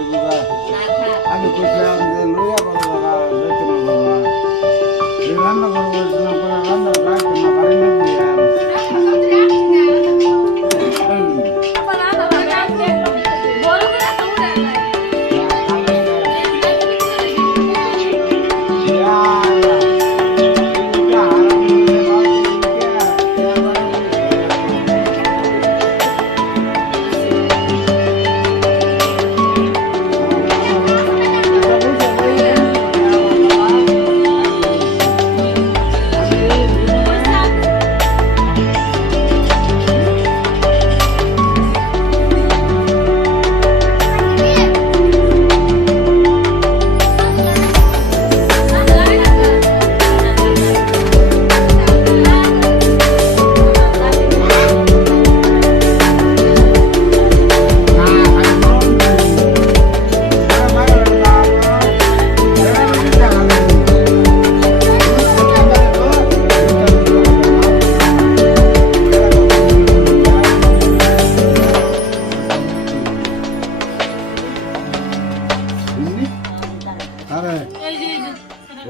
দিবা আমি কইলাম যে লইয়া করো দাদা দেখতে না বাবা এই রান্না করবো বলছিলাম করে রান্না রাখতে না পারি না দিয়া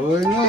ওই না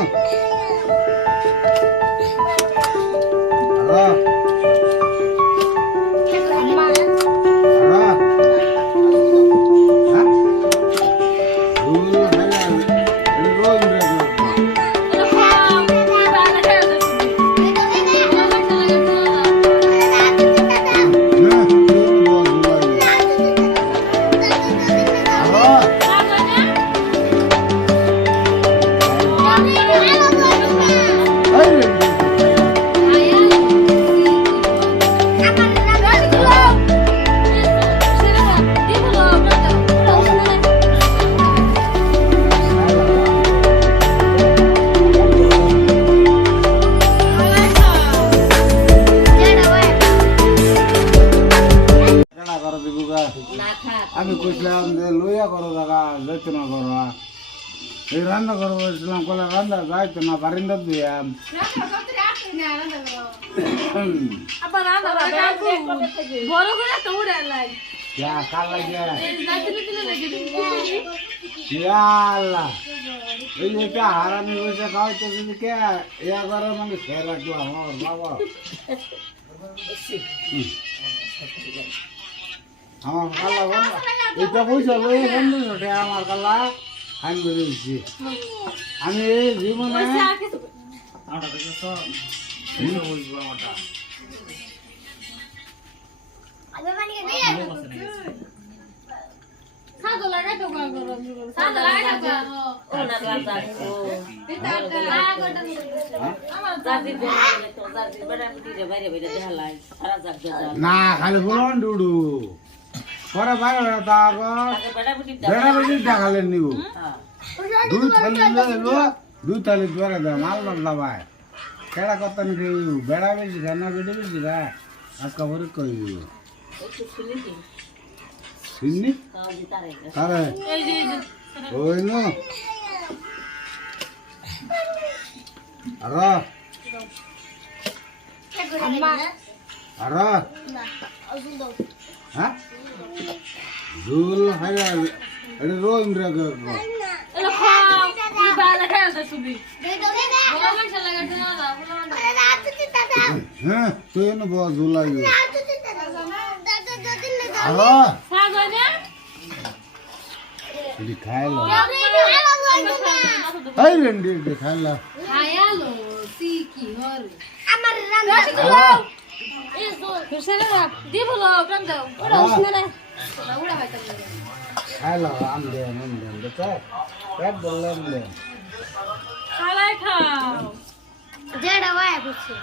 আমি কইলাম যে লইয়া করো দাদা দেখতে না করো এই রান্না করবো বলছিলাম করে রান্না যাইতো না বারিন্দা দিয়া কাল লাগে এই যে হারামি বসে খাওয়াইতে যদি কে ইয়া করে মানে সে রাখলো আমার বাবা আমার কালা এটা পয়সা লই বন্ধু আমার কালা আমি বলে দিচ্ছি আমি জীবনে না খালি বলুন ডুডু পরে বাইরে বেড়াবেড়ি দেখালেন নিব দুই থালি বেড়া দেয় মাল মারলা ভাই কেডা কথা নাকি বেড়া বেশি খায় না বেড়ে বেশি খায় আজকে পরে কই শুননি আরে ওই না আরে আরে হ্যাঁ জুল হাইরা এটা রোজ রে হ্যাঁ তুই না বস জুলাই খাইলো এই রেন্ডি খাইলা খায়ালো সি কি হরে আমার খাইলো আম দে দেখে পেট বললেন খালাই খাও যেটা হয় বুঝছি